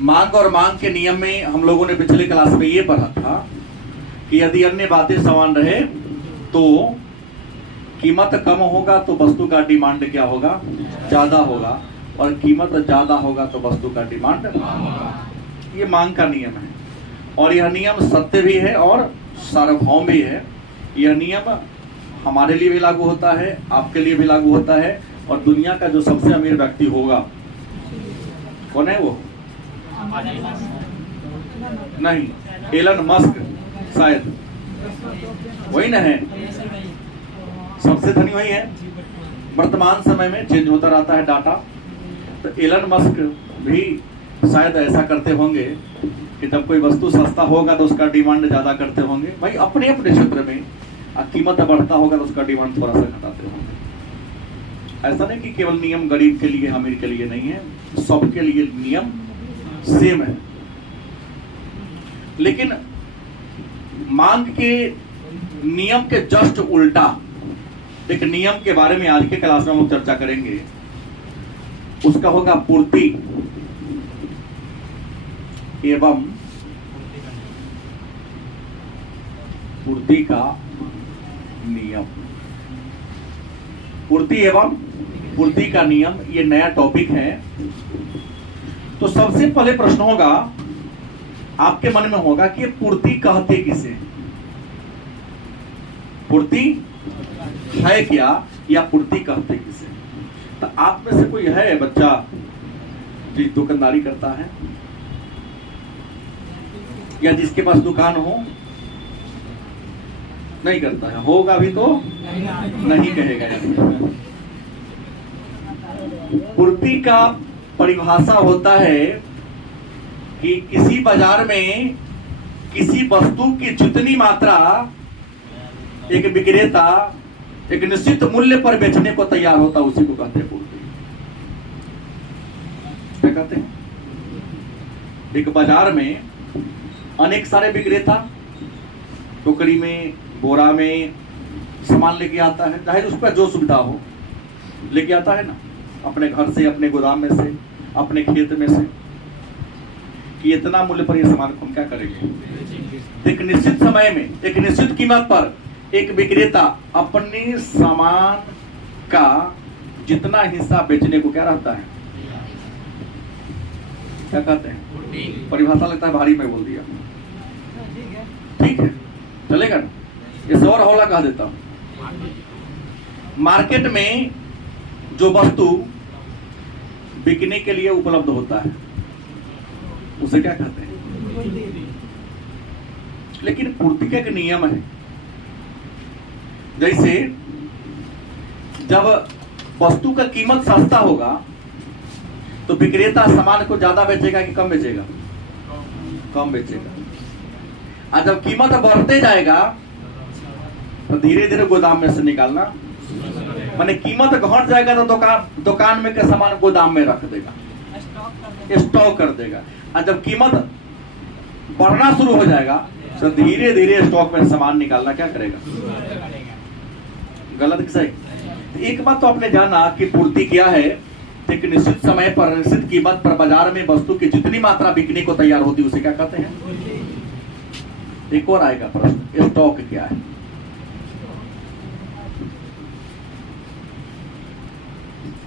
मांग और मांग के नियम में हम लोगों ने पिछले क्लास में ये पढ़ा था कि यदि अन्य बातें समान रहे तो कीमत कम होगा तो वस्तु का डिमांड क्या होगा, ज्यादा होगा, और कीमत ज्यादा होगा तो वस्तु का डिमांड। ये मांग का नियम है और यह नियम सत्य भी है और सार्वभौम भी है। यह नियम हमारे लिए भी लागू होता है, आपके लिए भी लागू होता है, और दुनिया का जो सबसे अमीर व्यक्ति होगा कौन है वो? नहीं, एलन मस्क शायद वही ना है, सबसे धनी वही है। वर्तमान समय में चेंज होता रहता है डाटा, तो एलन मस्क भी शायद ऐसा करते होंगे कि जब कोई वस्तु सस्ता होगा तो उसका डिमांड ज्यादा करते होंगे। भाई अपने अपने क्षेत्र में कीमत बढ़ता होगा तो उसका डिमांड थोड़ा सा घटाते होंगे। ऐसा नहीं कि केवल नियम गरीब के लिए अमीर के लिए नहीं है, सबके लिए नियम सेम है। लेकिन मांग के नियम के जस्ट उल्टा एक नियम के बारे में आज के क्लास में हम चर्चा करेंगे, उसका होगा पूर्ति एवं पूर्ति का नियम। पूर्ति एवं पूर्ति का नियम, ये नया टॉपिक है। तो सबसे पहले प्रश्न होगा आपके मन में होगा कि पूर्ति कहते किसे? पूर्ति है क्या या पूर्ति कहते किसे? तो आप में से कोई है बच्चा जो दुकानदारी करता है या जिसके पास दुकान हो? नहीं करता है, होगा भी तो नहीं कहेगा। पूर्ति का परिभाषा होता है कि किसी बाजार में किसी वस्तु की जितनी मात्रा एक विक्रेता एक निश्चित मूल्य पर बेचने को तैयार होता है, उसी को कहते हैं पूर्ति। क्या कहते हैं? एक बाजार में अनेक सारे विक्रेता टोकरी में, बोरा में सामान लेके आता है, चाहे उस पर जो सुविधा हो लेके आता है ना, अपने घर से, अपने गोदाम में से, अपने खेत में से, कि इतना मूल्य पर ये सामान को हम क्या करेंगे। एक निश्चित समय में एक निश्चित कीमत पर एक विक्रेता अपने सामान का जितना हिस्सा बेचने को क्या रहता है, क्या कहते हैं? परिभाषा लगता है भारी में बोल दिया, ठीक है चलेगा ना? इसे और हौला कह देता हूं। मार्केट में जो वस्तु बिकने के लिए उपलब्ध होता है उसे क्या कहते हैं? लेकिन पूर्ति का एक नियम है। जैसे जब वस्तु का कीमत सस्ता होगा तो विक्रेता सामान को ज्यादा बेचेगा कि कम बेचेगा? कम बेचेगा। और जब कीमत बढ़ते जाएगा तो धीरे धीरे गोदाम में से निकालना, माने कीमत घट जाएगा तो दुकान में के सामान गोदाम में रख देगा, स्टॉक कर देगा। और जब कीमत बढ़ना शुरू हो जाएगा तो धीरे धीरे स्टॉक में सामान निकालना क्या करेगा? गलत कि सही? एक बात तो आपने जाना कि पूर्ति क्या है। एक निश्चित समय पर निश्चित कीमत पर बाजार में वस्तु की जितनी मात्रा बिकने को तैयार होती है उसे क्या कहते हैं? एक और आएगा प्रश्न, स्टॉक क्या है?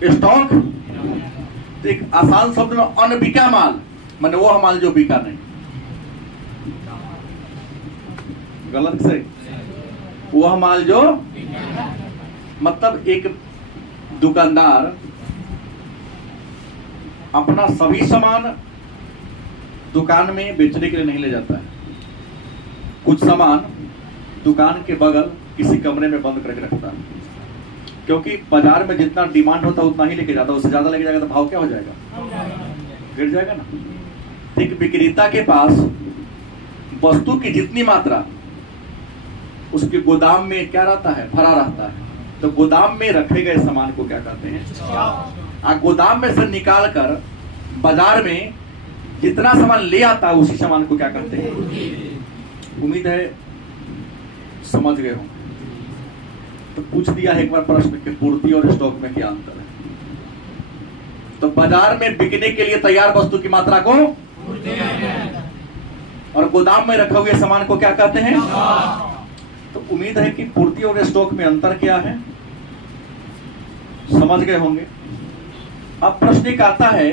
स्टॉक एक आसान शब्द में अनबिका माल, माने वो माल जो बिका नहीं। गलत से? वह माल जो, मतलब एक दुकानदार अपना सभी सामान दुकान में बेचने के लिए नहीं ले जाता है। कुछ सामान दुकान के बगल किसी कमरे में बंद करके रखता है, क्योंकि बाजार में जितना डिमांड होता है उतना ही लेके जाता है। उससे ज्यादा लेके जाएगा तो भाव क्या हो जाएगा? गिर जाएगा ना। एक विक्रेता के पास वस्तु की जितनी मात्रा उसके गोदाम में क्या रहता है? भरा रहता है। तो गोदाम में रखे गए सामान को क्या कहते हैं? गोदाम में से निकाल कर बाजार में जितना सामान ले आता है उसी सामान को क्या कहते हैं? उम्मीद है समझ गए हो। तो पूछ दिया है एक बार प्रश्न कि पूर्ति और स्टॉक में क्या अंतर है। तो बाजार में बिकने के लिए तैयार वस्तु की मात्रा को, और गोदाम में रखे हुए सामान को क्या कहते हैं? तो उम्मीद है कि पूर्ति और स्टॉक में अंतर क्या है समझ गए होंगे। अब प्रश्न एक आता है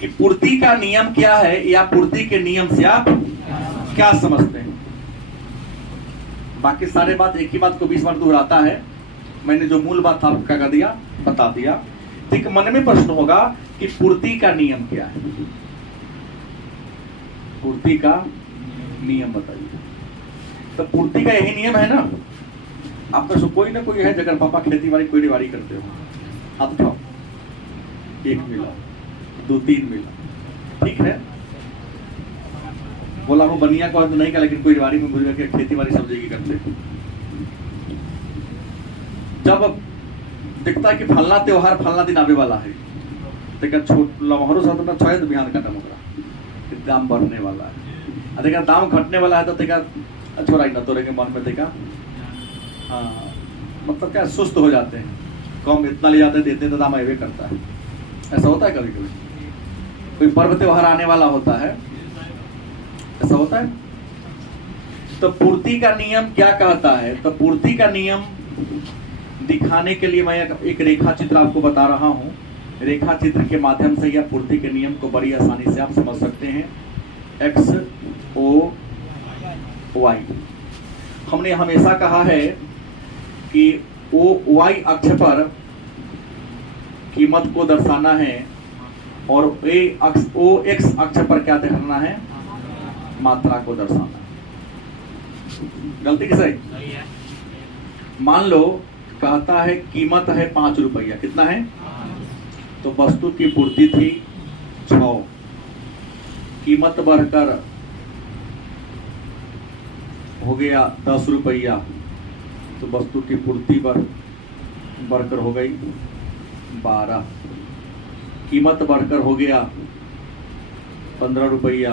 कि पूर्ति का नियम क्या है, या पूर्ति के नियम से आप क्या समझते हैं? बाकी सारे बात एक ही बात को 20 बार दोहराता है। मैंने जो मूल बात आपको क्या कर दिया, बता दिया। ठीक, मन में प्रश्न होगा कि पूर्ति का नियम क्या है? पूर्ति का नियम बताइए। तो पूर्ति का यही नियम है ना। आप में से कोई ना कोई है जगह पापा खेती बाड़ी कोई बाड़ी करते हो, हाथ उठाओ। 1 मिला, 2, 3 मिला, ठीक है। बोला वो बनिया को नहीं का, लेकिन कोई बाड़ी में भूल के खेती बाड़ी सब जगह करते हैं। जब दिखता है कि फलना त्योहार फलना दिन आवे वाला है, तो छोट लमहरो साथ में छाया तो बिहान का टमकरा दाम बढ़ने वाला है, देखा दाम घटने वाला है, तो देखा छोड़ा ना तोरे के मन में देखा, हाँ मतलब क्या सुस्त हो जाते हैं, कम इतना ले जाते हैं, देते तो दाम आवे करता है। ऐसा होता है कभी कभी, कोई पर्व त्योहार आने वाला होता है, ऐसा होता है। तो पूर्ति का नियम क्या कहता है? तो पूर्ति का नियम दिखाने के लिए मैं एक रेखा चित्र आपको बता रहा हूं। रेखा चित्र के माध्यम से यह पूर्ति के नियम को बड़ी आसानी से आप समझ सकते हैं। एक्स ओ वाई, हमने हमेशा कहा है कि ओ वाई अक्ष पर कीमत को दर्शाना है, और ओ एक्स अक्ष पर क्या दिखाना है? मात्रा को दर्शाना। गलती किसे? मान लो कहता है कीमत है 5 रुपया, कितना है? तो वस्तु की पूर्ति थी 6, कीमत बढ़कर हो गया 10 रुपया, तो वस्तु की पूर्ति बढ़कर हो गई 12, कीमत बढ़कर हो गया 15 रुपया,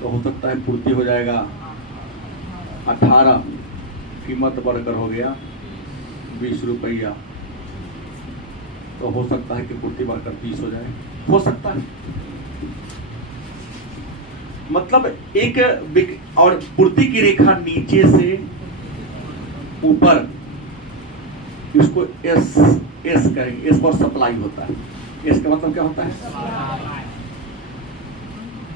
तो हो सकता है पूर्ति हो जाएगा 18, कीमत बढ़कर हो गया 20 रुपया, तो हो सकता है कि पूर्ति बढ़कर 30 हो जाए, हो सकता है। मतलब एक और पूर्ति की रेखा नीचे से ऊपर, इसको एस कहेंगे, एस पर सप्लाई होता है। एस का मतलब क्या होता है?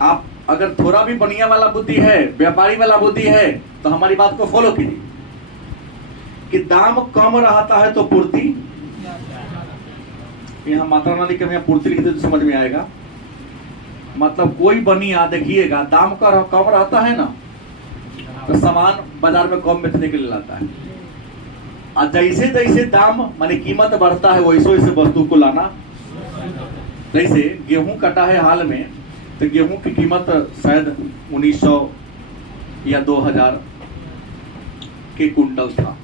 आप अगर थोड़ा भी बनिया वाला बुद्धि है, व्यापारी वाला बुद्धि है, तो हमारी बात को फॉलो कीजिए कि दाम कम रहता है तो पूर्ति, यहाँ मात्रा ना लिख के यहाँ पूर्ति लिखते तो समझ में आएगा। मतलब कोई बनिया देखिएगा दाम का कम रहता है ना, तो सामान बाजार में कम बेचने के लिए लाता है, और जैसे जैसे दाम माने कीमत बढ़ता है वैसे वैसे वस्तु को लाना। जैसे गेहूं कटा है हाल में, तो गेहूं की कीमत शायद 1900 या 2000 के कुंटल था।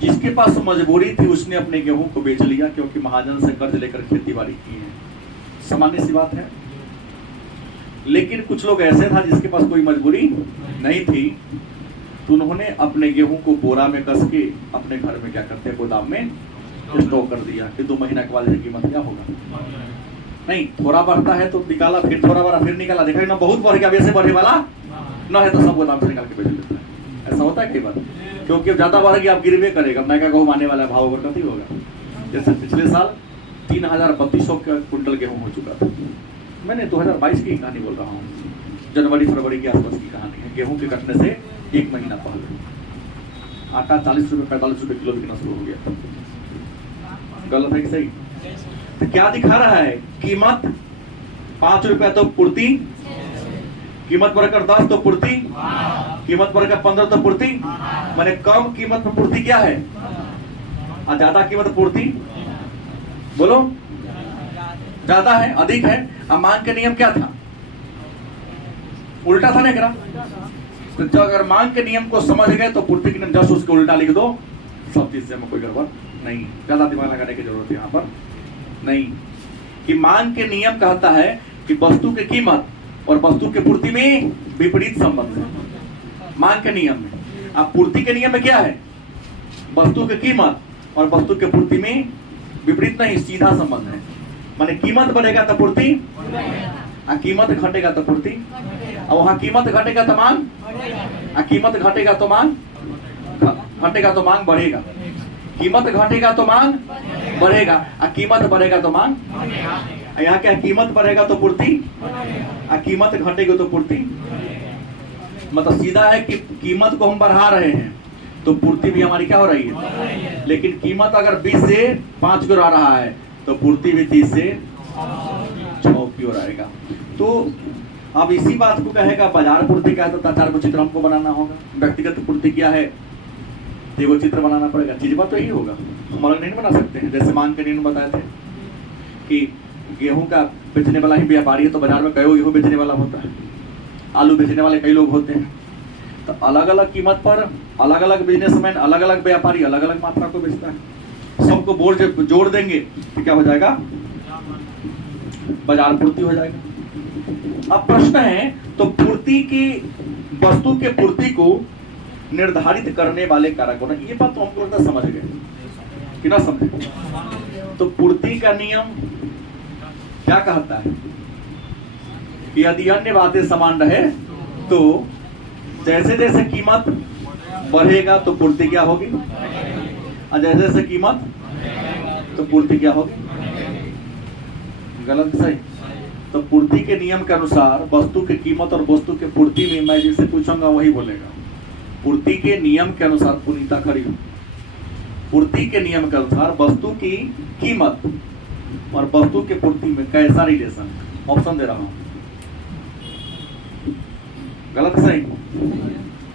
जिसके पास मजबूरी थी उसने अपने गेहूं को बेच लिया, क्योंकि महाजन से कर्ज लेकर खेती बाड़ी की है, सामान्य सी बात है। लेकिन कुछ लोग ऐसे था जिसके पास कोई मजबूरी नहीं थी, तो उन्होंने अपने गेहूं को बोरा में कस के अपने घर में क्या करते हैं, गोदाम में स्टॉक कर दिया कि 2 महीना के बाद कीमत क्या होगा। नहीं, थोड़ा बढ़ता है तो निकाला, फिर थोड़ा बढ़ा, फिर निकाला, देखा ना बहुत बढ़ गया, वैसे बढ़े वाला ना है तो सब गोदाम से निकाल के बेच देता है। ऐसा होता है कई बार, क्योंकि ज्यादा बढ़ गया आप गिरवे करेगा, नया गेहूं आने वाला भाव अगर कभी होगा। जैसे पिछले साल 3200 कुंटल गेहूं हो चुका था। मैंने 2022 की कहानी बोल रहा हूँ, जनवरी फरवरी के आसपास की कहानी है। गेहूं के कटने से 1 महीना पहले आटा 40 रुपए 45 रुपए किलो बिकना शुरू हो गया। गलत है कि सही? तो क्या दिखा रहा है? कीमत 5 रुपया तो पूर्ति, कीमत बढ़कर 10 तो पूर्ति, कीमत बढ़कर 15 तो पूर्ति। माने कम कीमत में पूर्ति क्या है, और ज्यादा कीमत पूर्ति बोलो ज्यादा है, अधिक है। अब मांग के नियम क्या था? उल्टा था ना करा। तो जब अगर मांग के नियम को समझ गए तो पूर्ति के नियम जस्ट उसके उल्टा लिख दो, सब चीज से हमें कोई गड़बड़ नहीं, ज्यादा दिमाग लगाने की जरूरत है यहाँ पर नहीं। कि मांग के नियम कहता है कि वस्तु की कीमत और वस्तु की पूर्ति में विपरीत संबंध है मांग के नियम में। अब पूर्ति के नियम में क्या है? वस्तु की कीमत और वस्तु के पूर्ति में विपरीत नहीं, सीधा संबंध है। माने कीमत बढ़ेगा तो पूर्ति, कीमत घटेगा तो पूर्ति, और वहां कीमत घटेगा तो मांग, कीमत घटेगा तो मांग घटेगा तो मांग बढ़ेगा, कीमत घटेगा तो मांग बढ़ेगा, कीमत बढ़ेगा तो मांग। यहाँ क्या, कीमत बढ़ेगा तो पूर्ति, कीमत घटेगी तो पूर्ति। मतलब सीधा है कि कीमत को हम बढ़ा रहे हैं तो पूर्ति भी हमारी क्या हो रही है। लेकिन कीमत अगर 20 से 5 की ओर आ रहा है तो पूर्ति भी 30 से 6 की ओर आएगा। तो अब इसी बात को कहेगा बाजार पूर्ति क्या है, तो 4 को चित्र हमको बनाना होगा। व्यक्तिगत पूर्ति क्या है, तो वो चित्र बनाना पड़ेगा। चीज बात तो यही होगा, हम अलग नहीं बना सकते हैं। जैसे मान के नहीं बताए थे कि गेहूं का बेचने वाला ही व्यापारी है तो बाजार में कई गेहूं बेचने वाला होता है, आलू बेचने वाले कई लोग होते हैं। तो अलग अलग कीमत पर अलग अलग बिजनेसमैन, अलग अलग व्यापारी अलग अलग मात्रा को बेचता है। सबको जोड़ देंगे तो क्या हो जाएगा, बाजार पूर्ति हो जाएगा। अब प्रश्न है, तो पूर्ति की वस्तु के पूर्ति को निर्धारित करने वाले कारक होना, ये बात तो हमको लगता समझ गए कि ना समझे। तो पूर्ति का नियम क्या कहता है कि यदि अन्य बातें समान रहे तो जैसे जैसे कीमत बढ़ेगा तो पूर्ति क्या होगी, और जैसे जैसे कीमत तो पूर्ति क्या होगी। गलत सही। तो पूर्ति के नियम के अनुसार वस्तु की कीमत और वस्तु के पूर्ति में मैं जिससे पूछूंगा वही बोलेगा। पूर्ति के नियम के अनुसार, पुनीता खड़ी हो, पूर्ति के नियम के अनुसार वस्तु की कीमत और वस्तु के पूर्ति में कैसा रिलेशन, ऑप्शन दे रहा हूं। गलत सही।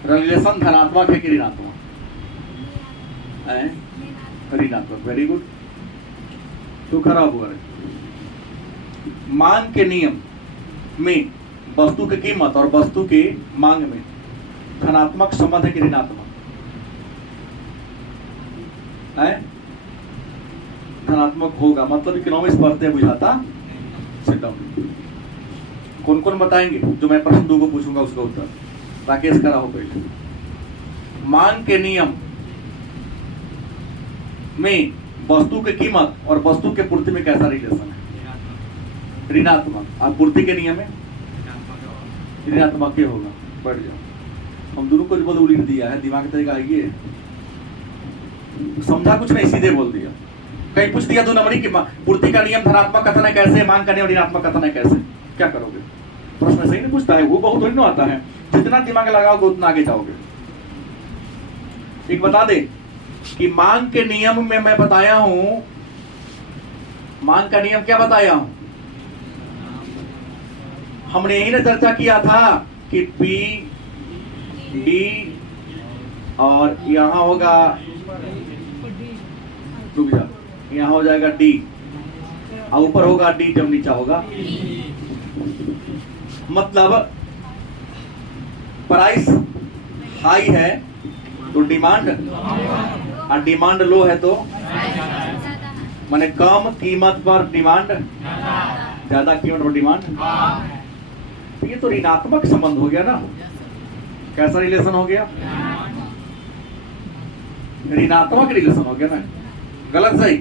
रिलेशन धनात्मक है कि ऋणात्मक है? ऋणात्मक। Very good. तो खराब हुआ है। मांग के नियम में वस्तु की कीमत और वस्तु के मांग में धनात्मक संबंध है कि ऋणात्मक है? धनात्मक होगा। मतलब इकोनॉमिक्स पढ़ते बुझाता। Sit down. कौन कौन बताएंगे? जो मैं प्रश्न 2 को पूछूंगा उसका उत्तर। राकेश करा हो पहले। मांग के नियम में वस्तु की कीमत और वस्तु के पूर्ति में कैसा रिलेशन है? ऋणात्मक। और पूर्ति के नियम में ऋणात्मक ही होगा। बढ़ जाओ। हम दोनों को जो उल्ट दिया है, दिमाग तरीका ये समझा कुछ नहीं, सीधे बोल दिया। कहीं पूछ दिया 2 नंबरी की पूर्ति का नियम धनात्मक कथन है कैसे, मांग का नियम ऋणात्मक कथन है कैसे, क्या करोगे? प्रश्न सही नहीं पूछता है वो, बहुत थोड़ी ना आता है। जितना दिमाग लगाओगे उतना आगे जाओगे। एक बता दे कि मांग के नियम में मैं बताया हूं, मांग का नियम क्या बताया हूं? हमने यही ना चर्चा किया था कि पी डी और यहां होगा, रुक जा, यहां हो जाएगा डी और ऊपर होगा डी जब नीचा होगा। मतलब प्राइस हाई है तो डिमांड, और डिमांड लो है तो माने कम कीमत पर डिमांड, ज्यादा कीमत पर डिमांड। तो ये तो ऋणात्मक संबंध हो गया ना। कैसा रिलेशन हो गया? ऋणात्मक रिलेशन हो गया ना। गलत सही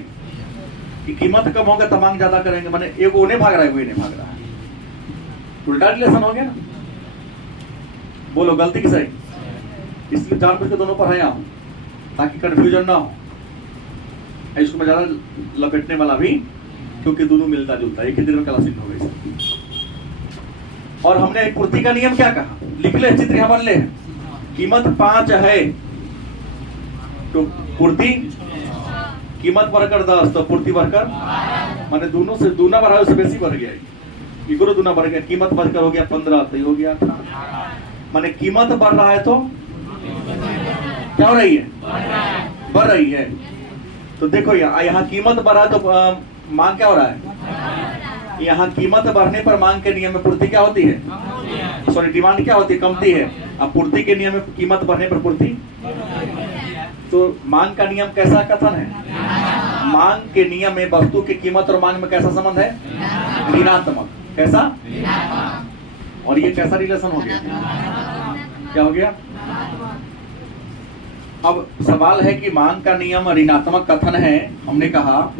कि कीमत कम होगा तो मांग ज्यादा करेंगे, माने एक उन्हें भाग रहा है, कोई नहीं भाग रहा है। उल्टा रिलेशन हो गया ना। बोलो गलती की सही। इसलिए जानबूझ के दोनों पर आया हूं ताकि कंफ्यूजन ना हो। इसको मैं ज्यादा लपेटने वाला भी, क्योंकि दोनों मिलता जुलता है, एक ही दिन में क्लासिक हो गई। और हमने पूर्ति का नियम क्या कहा, लिख ले, चित्र यहां बन ले। कीमत 5 है तो पूर्ति, कीमत बढ़कर 10 तो पूर्ति बढ़कर, माने दोनों से दूना बढ़ा उससे बेसी बढ़ गया, इको दूना बढ़ गया। कीमत बढ़कर हो गया 15 तो हो गया 18। माने कीमत बढ़ रहा है तो क्या हो रही है? बढ़ रही है। तो देखो यहाँ कीमत बढ़ा तो मांग क्या हो रहा है? यहाँ कीमत बढ़ने पर मांग के नियम में पूर्ति क्या होती है? सॉरी, डिमांड क्या होती है? कमती है। अब पूर्ति के नियम में कीमत बढ़ने पर पूर्ति, तो मांग का नियम कैसा कथन है? मांग के नियम में वस्तु की कीमत और मांग में कैसा संबंध है? ऋणात्मक। कैसा? और ये कैसा रिलेशन हो गया? क्या हो गया? अब सवाल है कि मांग का नियम ऋणात्मक कथन है। हमने कहा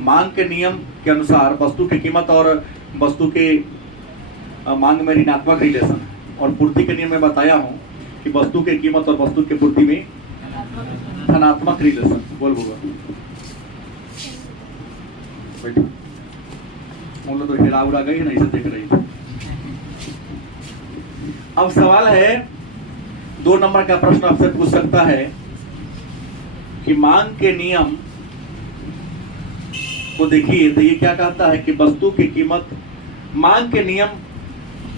मांग के नियम के अनुसार वस्तु की कीमत और वस्तु के मांग में ऋणात्मक रिलेशन है, और पूर्ति के नियम में बताया हूं कि वस्तु की कीमत और वस्तु की पूर्ति में धनात्मक रिलेशन। बोल होगा बेटा, हम लोग तो हेरा उड़ा गई ना, इसे देख रही थी। अब सवाल है, 2 नंबर का प्रश्न आपसे पूछ सकता है कि मांग के नियम को देखिए, तो ये क्या कहता है कि वस्तु की कीमत, मांग के नियम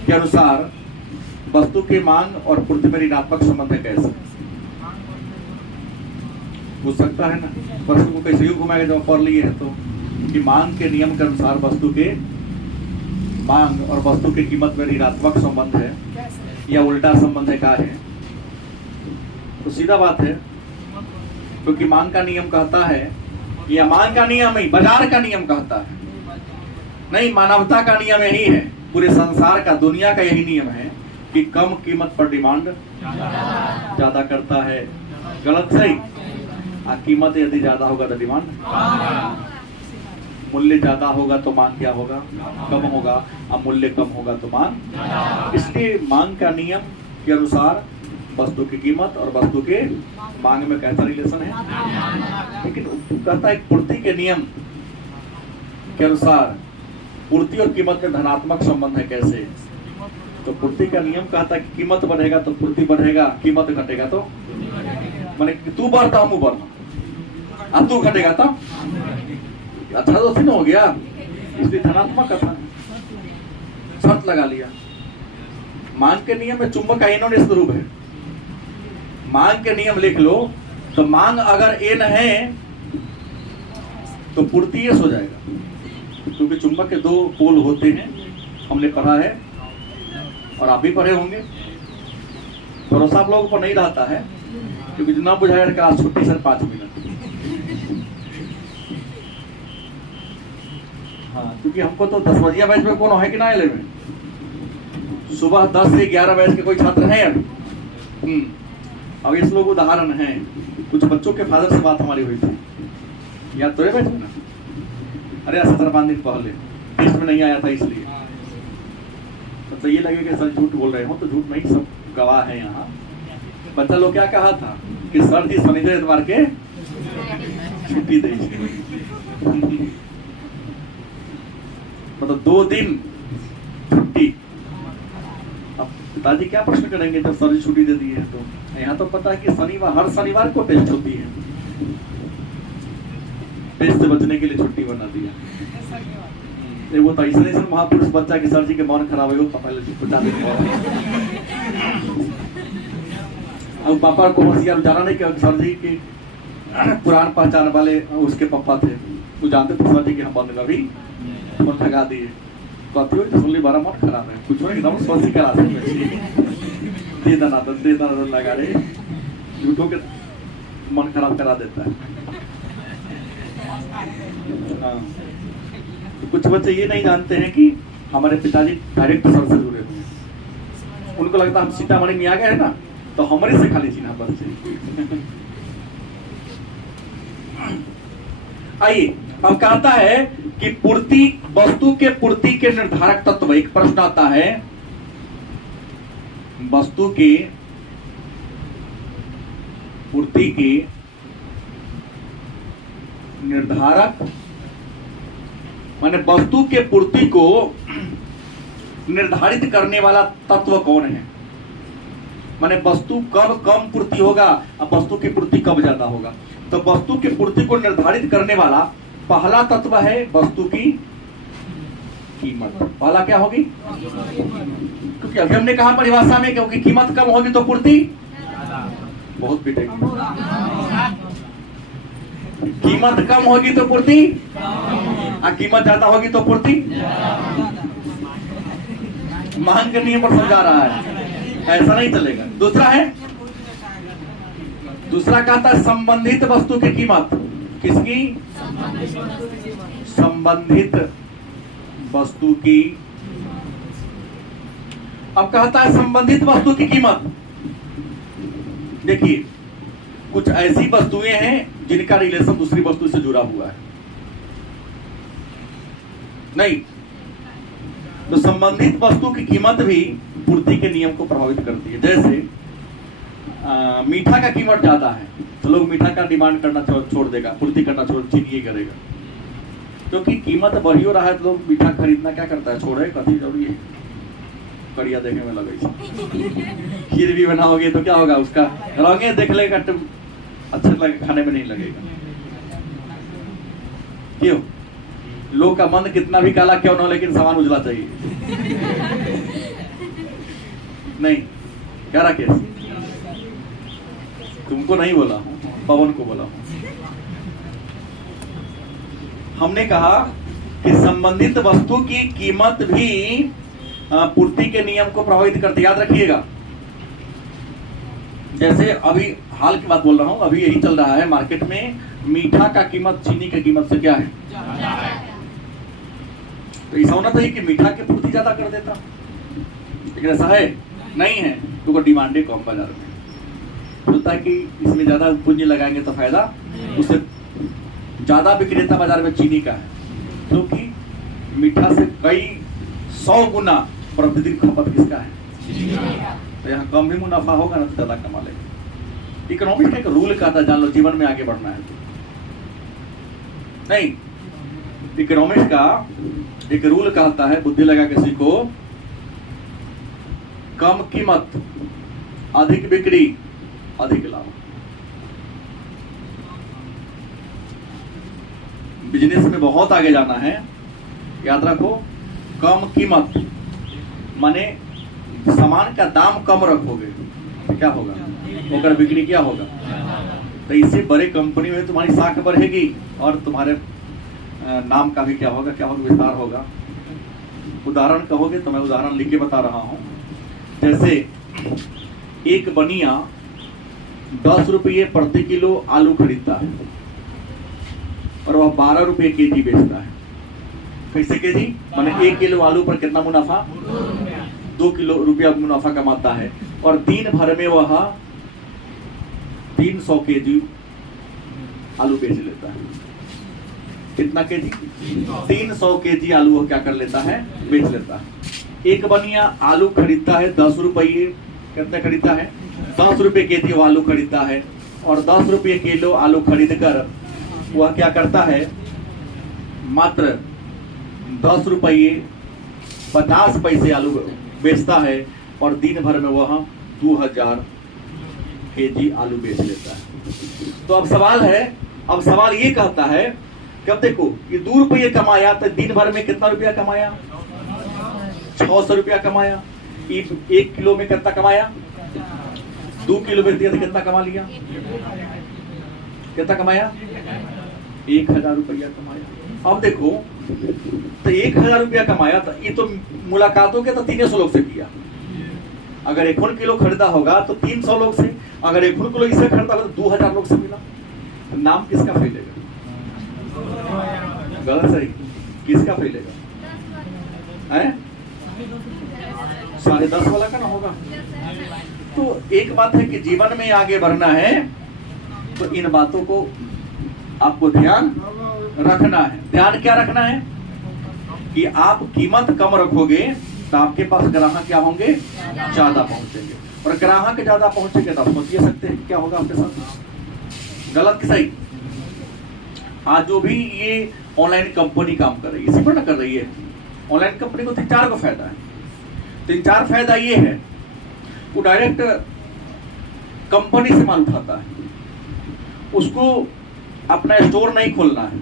के अनुसार वस्तु की मांग और पूर्ति में ऋणात्मक संबंध है कैसे? पूछ सकता है ना, प्रश्न को कैसे घुमाएगा जब पढ़ लिए है तो, कि मांग के नियम के अनुसार वस्तु के मांग और वस्तु की कीमत में ऋणात्मक संबंध है या उल्टा संबंध है, क्या है? तो सीधा बात है, क्योंकि मांग का नियम कहता है, या मांग का नियम ही बाजार का नियम कहता है, नहीं मानवता का नियम यही है, पूरे संसार का, दुनिया का यही नियम है कि कम कीमत पर डिमांड ज्यादा करता है। गलत सही? कीमत यदि ज्यादा होगा तो डिमांड, मूल्य ज्यादा होगा तो मांग क्या होगा? कम होगा। अब मूल्य कम होगा तो मांग। इसलिए मांग का नियम के अनुसार वस्तु की कीमत और वस्तु के मांग में कैसा रिलेशन है? लेकिन कहता है पूर्ति के नियम के अनुसार पूर्ति और कीमत में धनात्मक संबंध है कैसे? तो पूर्ति का नियम कहता है कि कीमत बढ़ेगा तो पूर्ति बढ़ेगा, कीमत घटेगा तो माने तू बढ़ता हम बढ़ना, अब तू घटेगा तो अच्छा तो नहीं हो गया, इसलिए धनात्मक कथन शर्त लगा लिया। मांग के नियम में चुंबक का एनोड स्वरूप है। मांग के नियम लिख लो तो मांग अगर एन है तो पूर्ति एस हो जाएगा, क्योंकि चुंबक के 2 पोल होते हैं, हमने पढ़ा है और आप भी पढ़े होंगे। भरोसा आप लोगों को नहीं रहता है, क्योंकि जितना बुझाया क्लास छुट्टी सर 5 मिनट। हाँ, क्योंकि हमको तो 10 बजिया बैच में कौन है कि ना, में सुबह 10 से 11 बैच के कोई छात्र हैं अभी। अब इस लोग उदाहरण हैं, कुछ बच्चों के फादर से बात हमारी हुई थी, याद तो है बैच में ना? अरे 17 दिन पहले टेस्ट में नहीं आया था, इसलिए तो ये लगे कि सर झूठ बोल रहे हो, तो झूठ नहीं, सब गवाह है यहाँ। बच्चा लोग क्या कहा था कि सर जी शनिवार इतवार के छुट्टी दे, मतलब 2 दिन छुट्टी। अब पिताजी क्या प्रश्न करेंगे जब सर जी छुट्टी दे दी है? तो यहाँ तो पता है कि शनिवार, हर शनिवार को टेस्ट होती है, टेस्ट से बचने के लिए छुट्टी बना दिया। वो तो ऐसे महापुरुष बच्चा के सर जी के मन खराब है, पहले अब पापा को होशियार जाना नहीं कि सर जी की पुरान पहचान वाले उसके पापा थे, वो जानते थे सर जी के हम बनने भी फोन लगा दिए, कथी हो सुनली बड़ा मन खराब है, कुछ नहीं एकदम सोची करा दे दना लगा रहे, झूठों के मन खराब करा देता है। हाँ, तो कुछ बच्चे ये नहीं जानते हैं कि हमारे पिताजी डायरेक्ट सर से जुड़े हुए हैं, उनको लगता हम सीतामढ़ी में आ गए हैं ना, तो हमारे से खाली चिन्ह बच्चे। आइए, अब कहता है कि पूर्ति, वस्तु के पूर्ति के निर्धारक तत्व। एक प्रश्न आता है, वस्तु के पूर्ति के निर्धारक माने वस्तु के पूर्ति को निर्धारित करने वाला तत्व कौन है? माने वस्तु कब कम पूर्ति होगा और वस्तु की पूर्ति कब ज्यादा होगा। तो वस्तु की पूर्ति को निर्धारित करने वाला पहला तत्व है वस्तु की कीमत। पहला क्या होगी? क्योंकि अभी हमने कहा परिभाषा में, क्योंकि कीमत कम होगी तो पूर्ति बहुत पिटेगी, कीमत कम होगी तो पूर्ति, और कीमत ज्यादा होगी तो पूर्ति। मांग के नियम पर समझा रहा है, ऐसा नहीं चलेगा। दूसरा है, दूसरा कहता है संबंधित वस्तु की कीमत। किसकी? संबंधित वस्तु की। अब कहता है संबंधित वस्तु की कीमत। देखिए, कुछ ऐसी वस्तुएं हैं जिनका रिलेशन दूसरी वस्तु से जुड़ा हुआ है। नहीं, तो संबंधित वस्तु की कीमत भी पूर्ति के नियम को प्रभावित करती है। जैसे मीठा का कीमत ज्यादा है तो लोग मीठा का डिमांड करना छोड़ देगा, पूर्ति करना चीनी ही करेगा। क्योंकि कीमत बढ़ ही रहा है तो लोग मीठा खरीदना क्या करता है, छोड़े कथी जरूरी है, कड़िया देखे में लगे। खीर भी बनाओगे तो क्या होगा, उसका रंगे देख लेगा अच्छा लगे, खाने में नहीं लगेगा। क्यों? लोग का मन कितना भी काला क्यों ना हो, लेकिन सामान उजला चाहिए। नहीं क्या राकेश, तुमको नहीं बोला हूं, पवन को बोला हूं। हमने कहा कि संबंधित वस्तु की कीमत भी पूर्ति के नियम को प्रभावित करती, याद रखिएगा। जैसे अभी हाल की बात बोल रहा हूं, अभी यही चल रहा है मार्केट में, मीठा का कीमत चीनी की कीमत से क्या है, तो ऐसा होना चाहिए कि मीठा की पूर्ति ज्यादा कर देता, लेकिन ऐसा है नहीं है, क्योंकि डिमांड कम बाजार में होता है कि इसमें ज्यादा पूंजी लगाएंगे तो फायदा, उससे ज्यादा विक्रेता बाजार में चीनी का है, क्योंकि मीठा से कई 100 गुना प्रतिदिन खपत किसका है, तो यहाँ कम भी मुनाफा होगा ना तो ज्यादा कमा लेगा। इकोनॉमिक्स का एक रूल कहता है, जान लो, जीवन में आगे बढ़ना है तो। नहीं, इकोनॉमिक्स का एक रूल कहता है, बुद्धि लगा के सीखो, कम कीमत अधिक बिक्री अधिक लाभ। बिजनेस में बहुत आगे जाना है, याद रखो, कम कीमत माने सामान का दाम कम रखोगे तो क्या होगा, होकर बिक्री क्या होगा, तो इससे बड़े कंपनी में तुम्हारी साख बढ़ेगी और तुम्हारे नाम का भी क्या होगा, विस्तार होगा। उदाहरण कहोगे तो मैं उदाहरण लिख के बता रहा हूं। जैसे एक बनिया 10 रुपये प्रति किलो आलू खरीदता है और वह 12 रुपये केजी बेचता है। कैसे केजी, माने 1 किलो आलू पर कितना मुनाफा, 2 किलो रुपया मुनाफा कमाता है, और दिन भर में वह 300 केजी आलू बेच लेता है। कितना केजी, 300 केजी आलू वो क्या कर लेता है, बेच लेता है। एक बनिया आलू खरीदता है 10 रुपये, कितने खरीदता है, 10 रुपये केजी वो आलू खरीदता है, और 10 रुपये किलो आलू खरीद कर वह क्या करता है, मात्र 10 रुपये 50 पैसे आलू बेचता है, और दिन भर में वह 2000 केजी आलू बेच लेता है। तो अब सवाल ये कहता है कि अब देखो, ये 2 रुपये कमाया तो दिन भर में कितना रुपया कमाया, 600 रुपया कमाया। 1 किलो में कितना कमाया, 2 किलो बेच दिया तो कितना कमा लिया, कितना कमाया, 1000 रुपया कमाया। अब देखो, तो 1000 रुपया कमाया, तो ये तो मुलाकातों के तो 300 लोग से किया। अगर 1 किलो खरीदा होगा तो 300 लोग से, अगर 1 किलो इसे खरीदा होगा तो 2000 लोग से मिला। तो नाम किसका फैलेगा, गलत सही, किसका फैलेगा, 10.5 वाला का ना होगा। तो एक बात है कि जीवन में आगे बढ़ना है तो इन बातों को आपको ध्यान रखना है। ध्यान क्या रखना है कि आप कीमत कम रखोगे तो आपके पास ग्राहक क्या होंगे, ज्यादा पहुंचेंगे, और ग्राहक ज्यादा पहुंचेंगे तो आप सोच सकते हैं क्या होगा आपके साथ, गलत कि सही। आज जो भी ये ऑनलाइन कंपनी काम कर रही है, इसी पर ना कर रही है, ऑनलाइन कंपनी को 3-4 को फायदा है। 3-4 फायदा ये है, वो डायरेक्ट कंपनी से माल उठाता है, उसको अपना स्टोर नहीं खोलना है,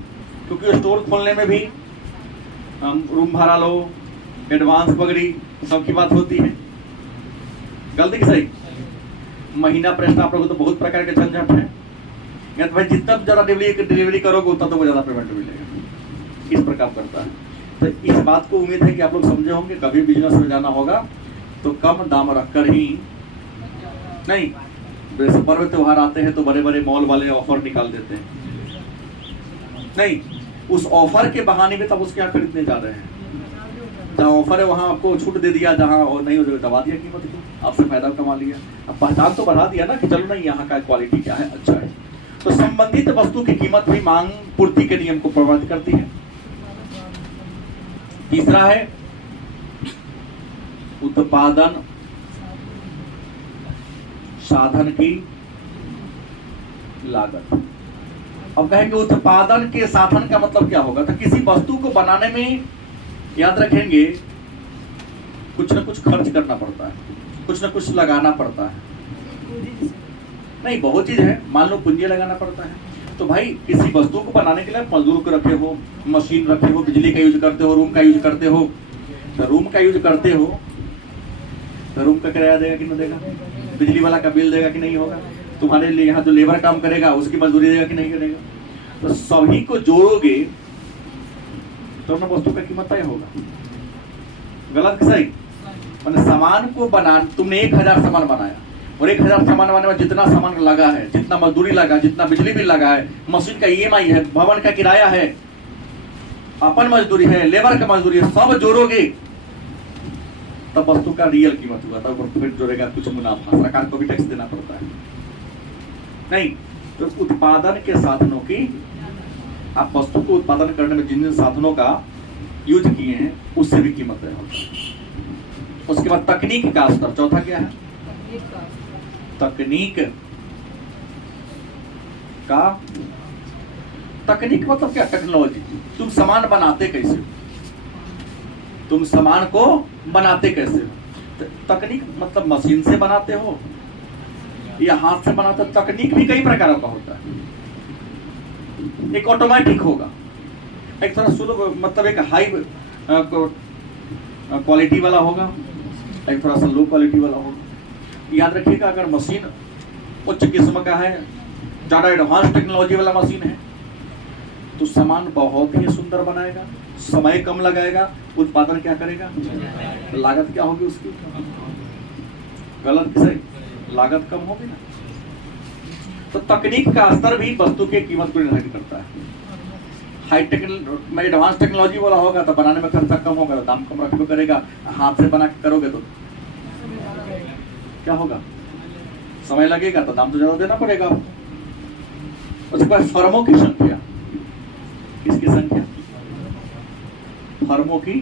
क्योंकि स्टोर खोलने में भी रूम भाड़ा लो, एडवांस वगैरह सबकी बात होती है, गलती कि सही। महीना प्रश्न आप लोगों को तो बहुत प्रकार के झंझट है, तो भाई जितना ज्यादा डिलीवरी करोगे उतना तो ज्यादा पेमेंट मिलेगा, इस प्रकार करता है। तो इस बात को उम्मीद है कि आप लोग समझे होंगे। कभी बिजनेस में जाना होगा तो कम दाम रखकर ही, नहीं वैसे पर्व त्योहार आते हैं तो बड़े बड़े मॉल वाले ऑफर निकाल देते हैं, नहीं उस ऑफर के बहाने में तब उसके यहाँ खरीदने जा रहे हैं, जहाँ ऑफर है वहाँ आपको छूट दे दिया, जहाँ और नहीं हो दबा दिया कीमत को, आपसे फायदा कमा लिया। अब पहचान तो बढ़ा दिया ना कि चलो नहीं यहाँ का क्वालिटी क्या है, अच्छा है। तो संबंधित वस्तु की कीमत भी मांग पूर्ति के नियम को प्रभावित करती है। तीसरा है उत्पादन साधन की लागत। अब कहेंगे उत्पादन के साधन का मतलब क्या होगा, तो किसी वस्तु को बनाने में याद रखेंगे कुछ न कुछ खर्च करना पड़ता है, कुछ न कुछ लगाना पड़ता है। नहीं, बहुत चीज है, मान लो पूंजी लगाना पड़ता है। तो भाई किसी वस्तु को बनाने के लिए मजदूर को रखे हो, मशीन रखे हो, बिजली का यूज करते हो, रूम का यूज करते हो। तो रूम का यूज करते हो तो रूम का किराया देगा कि नहीं देगा, बिजली वाला का बिल देगा कि नहीं होगा, तुम्हारे लिए यहाँ जो लेबर काम करेगा उसकी मजदूरी देगा कि नहीं करेगा। तो सभी को जोड़ोगे तो ना वस्तु का कीमत तय होगा। गलत कि सही? मैंने सामान को बना, तुमने 1000 सामान बनाया और 1000 सामान बनाने में जितना सामान लगा है, जितना मजदूरी लगा, जितना बिजली बिल लगा है, मशीन का EMI है, भवन का किराया है, अपन मजदूरी है, लेबर का मजदूरी है, सब जोड़ोगे तब वस्तु का रियल कीमत हुआ। तब फिर जोड़ेगा कुछ मुनाफा, सरकार को भी टैक्स देना पड़ता है। नहीं तो उत्पादन के साधनों की, आप वस्तु को उत्पादन करने में जिन जिन साधनों का यूज किए हैं उससे भी कीमत तय होती है। उसके बाद तकनीक का स्तर, चौथा क्या है? तकनीक का, तकनीक मतलब क्या? टेक्नोलॉजी। तुम सामान बनाते कैसे हो, तुम सामान को बनाते कैसे हो। तकनीक मतलब मशीन से बनाते हो या हाथ से बनाते हो। तकनीक भी कई प्रकार का होता है। एक ऑटोमेटिक होगा, एक थोड़ा स्लो, मतलब एक हाई क्वालिटी वाला होगा, एक थोड़ा सा लो क्वालिटी वाला होगा। याद रखिएगा, अगर मशीन उच्च किस्म का है, ज़्यादा एडवांस टेक्नोलॉजी वाला मशीन है, तो सामान बहुत ही सुंदर बनाएगा, समय कम लगाएगा, उत्पादन क्या करेगा, लागत क्या होगी उसकी? गलत कि सही? लागत कम होगी ना। तो तकनीक का स्तर भी वस्तु के कीमत को निर्धारित करता है। हाई एडवांस टेक्नोलॉजी वाला होगा तो बनाने में खर्चा कम होगा, तो दाम कम रखबे करेगा। हाथ से बना के करोगे तो क्या होगा, समय लगेगा तो दाम तो ज्यादा देना पड़ेगा। उसके बाद फर्मों की संख्या, किसकी संख्या? फर्मों की।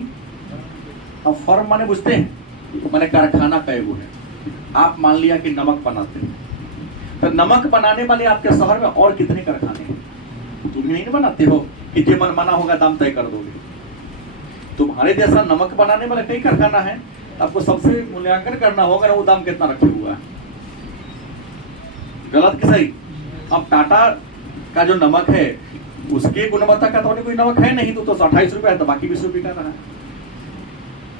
अब फर्म माने बुझते हैं, माने कारखाना कई गो है। आप मान लिया कि नमक बनाते हैं, तो नमक बनाने वाले आपके शहर में और कितने कारखाने हैं? तुम नहीं बनाते हो कि जो मन माना होगा दाम तय कर दोगे। तुम्हारे जैसा नमक बनाने वाले कई कारखाना है, आपको सबसे मूल्यांकन करना होगा ना वो दाम कितना रखे हुआ है। गलत कि सही? अब टाटा का जो नमक है उसके गुणवत्ता का तो कोई नमक है नहीं, तो 28 रुपए है, तो बाकी 20 रुपए का रहा है।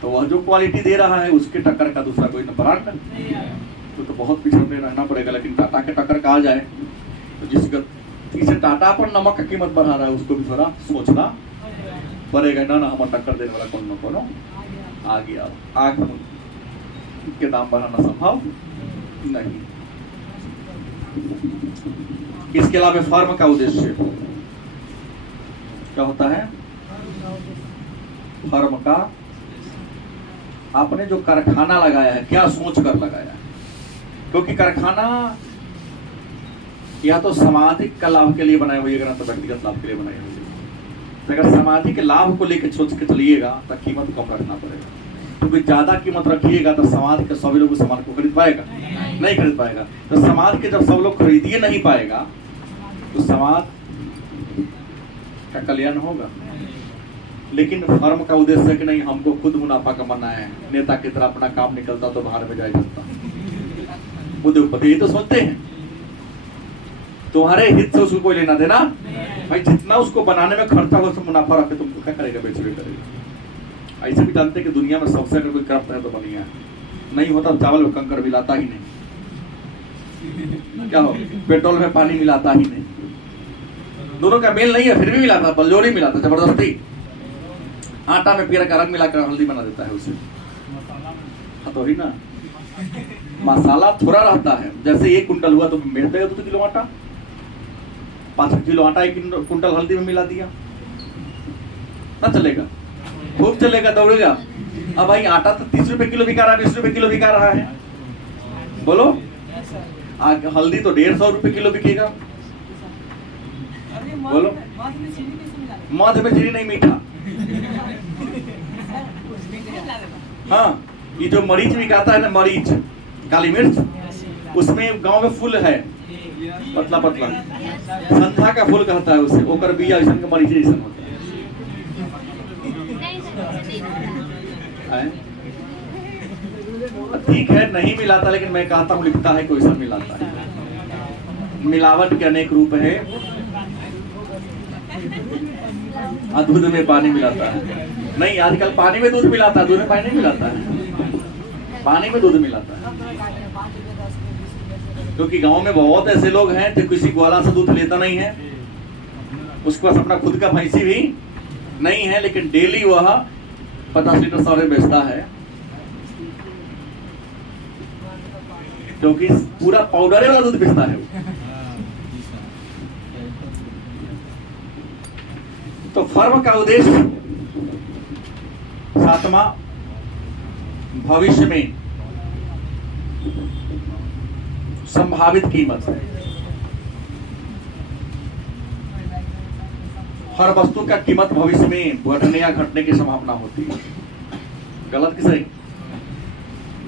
तो वह जो क्वालिटी दे रहा है उसके टक्कर का दूसरा कोई ब्रांड नहीं है, तो बहुत पिछड़े रहना पड़ेगा। लेकिन टाटा के टक्कर का आ जाए तो जिस गति से टाटा पर नमक का कीमत बढ़ा रहा है उसको भी थोड़ा सोचना पड़ेगा। ना हम टक्कर देने वाला कौन न कौन आ गया, आग के दाम बढ़ाना संभव नहीं। इसके अलावा फर्म का उद्देश्य क्या होता है? फर्म का आपने जो कारखाना लगाया है क्या सोच कर लगाया है? क्योंकि कारखाना या तो सामाजिक का लाभ के लिए बनाए होइएगा ना तो व्यक्तिगत लाभ के लिए बनाए होइएगा। तो अगर सामाजिक लाभ को लेकर सोच के चलिएगा तो कीमत कम रखना पड़ेगा, क्योंकि ज्यादा कीमत रखिएगा तो समाज के सभी लोग उस सामान को खरीद पाएगा नहीं खरीद पाएगा। तो समाज के जब सब लोग खरीदिए नहीं पाएगा तो समाज का कल्याण होगा। लेकिन फर्म का उद्देश्य है कि नहीं हमको खुद मुनाफा कमाना है, नेता की तरह अपना काम निकलता तो बाहर में जाए जाता। उद्योगपति ये तो सोचते हैं तुम्हारे हित से उसको कोई लेना देना भाई, जितना उसको बनाने में खर्चा हो सब मुनाफा रखे तुमको क्या करेगा, बेचबे करेगा। ऐसे भी जानते हैं कि दुनिया में सबसे अगर कोई करप्ट है तो बनिया है, नहीं होता चावल में कंकर मिलाता ही नहीं, क्या हो पेट्रोल में पानी मिलाता ही नहीं, दोनों का मेल नहीं है फिर भी मिलाता, बलजोरी मिलाता जबरदस्ती। आटा में पीला का रंग मिलाकर हल्दी बना देता है उसे, तो ही ना मसाला थोड़ा रहता है। जैसे 1 कुंटल हुआ तो मिल देगा 2 किलो आटा, 5 किलो आटा 1 कुंटल हल्दी में मिला दिया, ना चलेगा, खूब चलेगा, दौड़ेगा। अब भाई आटा तो 30 रुपए किलो बिका रहा है, 20 रुपए किलो बिका रहा है, बोलो। हल्दी तो 150 रुपए किलो बिकेगा, बोलो। मध में चीनी नहीं, मीठा। हाँ, ये जो मरीच बिकाता है ना, मरीच, काली मिर्च, उसमें गांव में फूल है पतला पतला, संधा का फूल कहता है उसे, ओकर बिया ऐसा का मरीच ऐसा होता है। ठीक है, नहीं मिलाता, लेकिन मैं कहता हूँ लिखता है कोई सब मिलाता है। मिलावट के अनेक रूप है। दूध में पानी मिलाता है, नहीं आजकल पानी में दूध मिलाता है, दूध में पानी नहीं मिलाता है, पानी में दूध मिलाता है। क्योंकि गांव में बहुत ऐसे लोग हैं जो किसी ग्वाला से दूध लेता नहीं है, उसके पास अपना खुद का भैंसी भी नहीं है, लेकिन डेली वह 50 लीटर सारे बेचता है, क्योंकि पूरा पाउडर वाला दूध बेचता है। तो फर्म का उद्देश्य 7वां, भविष्य में संभावित कीमत है। हर वस्तु का कीमत भविष्य में बढ़ने या घटने की संभावना होती है। गलत कि सही?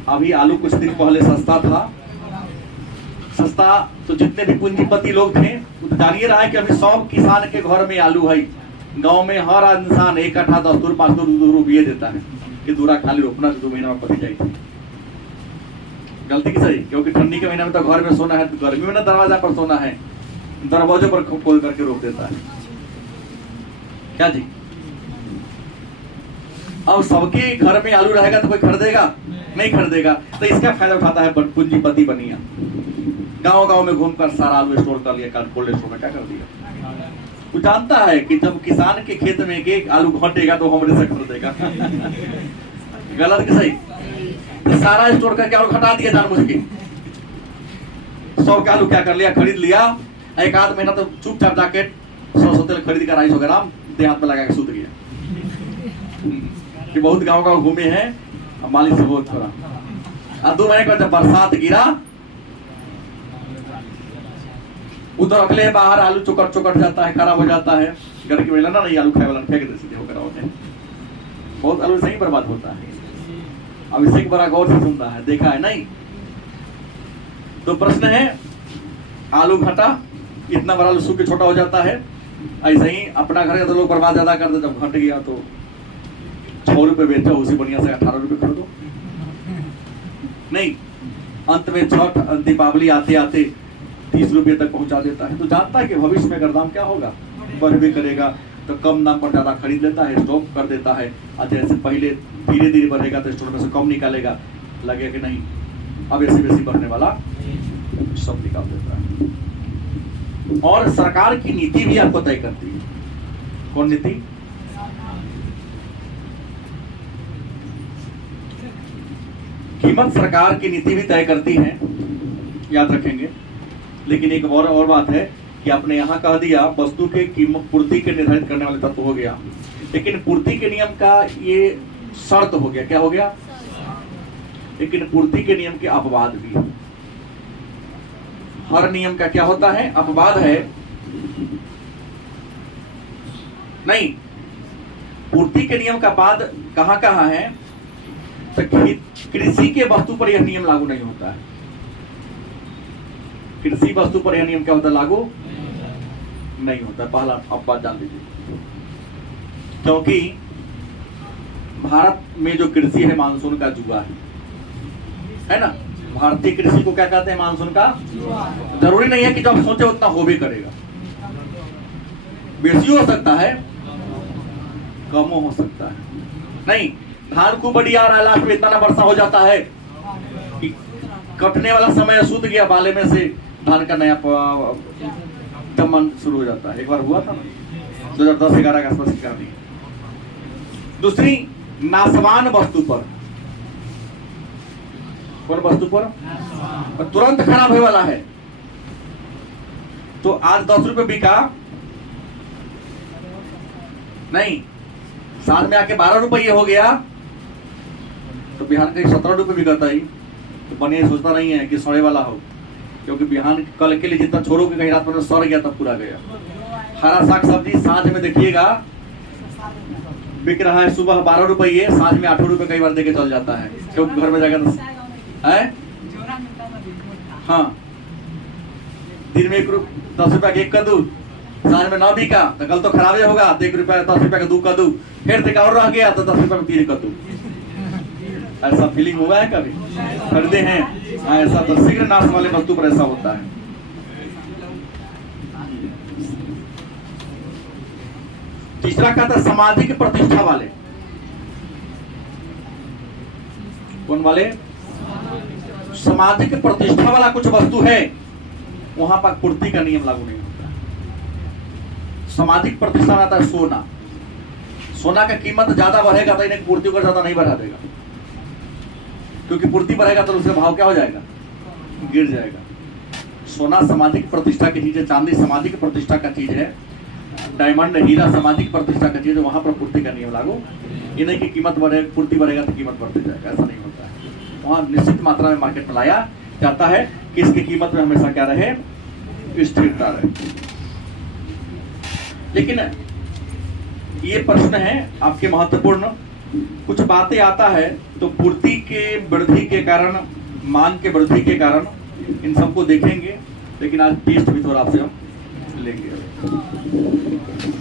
अभी आलू कुछ दिन पहले सस्ता था, सस्ता तो जितने भी पूंजीपति लोग थे वो तो जानिए रहा है कि अभी सब किसान के घर में आलू है। गांव में हर इंसान 1 कट्ठा 10 दूर 5 दूर रुपये देता है कि दूरा खाली रोपना 2 महीना में पति जाएगी। गलती की सही? क्योंकि ठंडी के महीने में तो घर में सोना है, तो गर्मी में ना दरवाजा पर सोना है, दरवाजों पर खोल करके रोक देता है। क्या जी? अब सबके घर में आलू रहेगा तो कोई खरीदेगा नहीं, खरीदेगा। तो इसका फायदा उठाता है पूंजीपति बनिया, गांव गांव में घूमकर सारा आलू स्टोर कर लिया, कोल्ड स्टोर में क्या कर दिया। वो जानता है कि जब किसान के खेत में एक आलू घटेगा तो हमरे से खरीदेगा। गलत कि सही? तो सारा स्टोर करके आलू घटा दिया जानबूझ के। 100 का आलू क्या कर लिया, खरीद लिया, 1 आध महीना तो चुपचाप जाके 100 तेल खरीद कर 250 ग्राम देहात में लगा के सूत गया। कि बहुत गांव गांव घूमे हैं, मालिक से बहुत थोड़ा। 2 महीने के बाद जब बरसात गिरा, उधर अगले बाहर आलू चौकट जाता है, खराब हो जाता है। घर की महिला ना नहीं आलू खाए वाला फेंक दे सीधे होकर होते हैं। बहुत आलू सही बर्बाद होता है। अब इसे एक बड़ा गौर से सुनता है, देखा है नहीं? तो प्रश्न है, आलू घटा, इतना बड़ा आलू सूख के छोटा हो जाता है। ऐसे ही अपना घर का तो लोग बर्बाद ज्यादा करते, जब घट गया तो 6 रुपए बेचो, उसी बढ़िया से 18 रुपए खरीदो। नहीं, अंत में छठ दीपावली आते आते 30 रुपए तक पहुंचा देता है। तो जानता है कि भविष्य में अगर दाम क्या होगा, बढ़ भी करेगा, तो कम दाम पर ज्यादा खरीद लेता है, स्टॉक कर देता है। और जैसे पहले धीरे धीरे बढ़ेगा तो स्टोर में से कम निकालेगा, लगे कि नहीं अब ऐसे वैसे बढ़ने वाला सब निकाल देता है। और सरकार की नीति भी आपको तय करती है। कौन नीति? कीमत सरकार की नीति भी तय करती है, याद रखेंगे। लेकिन एक और बात है कि आपने यहाँ कह दिया वस्तु के कीमत पूर्ति के निर्धारित करने वाले तत्व हो गया, लेकिन पूर्ति के नियम का ये शर्त हो गया। क्या हो गया? लेकिन पूर्ति के नियम के अपवाद भी है। हर नियम का क्या होता है? अपवाद है। नहीं, पूर्ति के नियम का बाद कहाँ कहाँ है? तो कृषि के वस्तु पर यह नियम लागू नहीं होता है। कृषि वस्तु पर यह नियम क्या होता है? लागू नहीं होता। पहला आप बात जान लीजिए, क्योंकि भारत में जो कृषि है मानसून का जुआ है ना। भारतीय कृषि को क्या कहते हैं? मानसून का। जरूरी नहीं है कि जो आप सोचे उतना हो भी करेगा, बेसी हो सकता है, कम हो सकता है। नहीं, धान खूब बढ़िया आ रहा है, लास्ट में इतना वर्षा हो जाता है कि कटने वाला समय सूत गया, बाले में से धान का नया दमन शुरू हो जाता है। एक बार हुआ था ना 2010-11 के आसपास की कहानी। दूसरी, नासवान वस्तु पर। कौन वस्तु पर? तुरंत खराब होने वाला है। तो आज 10 रुपए बिका, नहीं, साथ में आके 12 रुपये हो गया, तो बिहान कहीं 17 रुपये बिकता ही, तो बनिए सोचता नहीं है कि सड़े वाला हो, क्योंकि बिहान कल के लिए जितना छोड़ो कि कहीं रात में सड़ गया तब पूरा गया। हरा साग सब्जी साँझ में देखिएगा बिक रहा है सुबह 12 रुपये, साँझ में 8 रुपये कई बार देके चल जाता है, क्योंकि घर में जाकर है। हाँ, दिन में 10 रुपया का 1 कद्दू, साँझ में 9 बिका तो कल तो खराब होगा, 1 रुपया 10 रुपया का 2 कद्दू, फिर देखा और रह गया तो 10 रुपया में 3 कद्दू। ऐसा फीलिंग हुआ है कभी? खरीदे हैं? हाँ, ऐसा तो शीघ्र नाश वाले वस्तु पर ऐसा होता है। तीसरा कहता है सामाजिक प्रतिष्ठा वाले। कौन वाले? सामाजिक प्रतिष्ठा वाला कुछ वस्तु है, वहां पर पूर्ति का नियम लागू नहीं होता। सामाजिक प्रतिष्ठा आता है सोना। सोना का कीमत ज्यादा बढ़ेगा तो इन्हें पूर्ति को ज्यादा नहीं बढ़ा देगा, क्योंकि पूर्ति बढ़ेगा तो उसका भाव क्या हो जाएगा? गिर जाएगा। सोना सामाजिक प्रतिष्ठा की चीज है, चांदी सामाजिक प्रतिष्ठा का चीज है, डायमंड हीरा सामाजिक प्रतिष्ठा का चीज है, वहां पर पूर्ति का नियम लागू। ये नहीं कि कीमत बढ़े, पूर्ति बढ़ेगा तो कीमत बढ़ती जाएगा, ऐसा नहीं होता है। वहां निश्चित मात्रा में मार्केट में लाया जाता है कि इसकी कीमत में हमेशा क्या रहे? स्थिरता रहे। लेकिन ये प्रश्न है आपके महत्वपूर्ण, कुछ बातें आता है तो पूर्ति के वृद्धि के कारण, मांग के वृद्धि के कारण इन सबको देखेंगे, लेकिन आज टेस्ट भी थोड़ा आपसे हम लेंगे।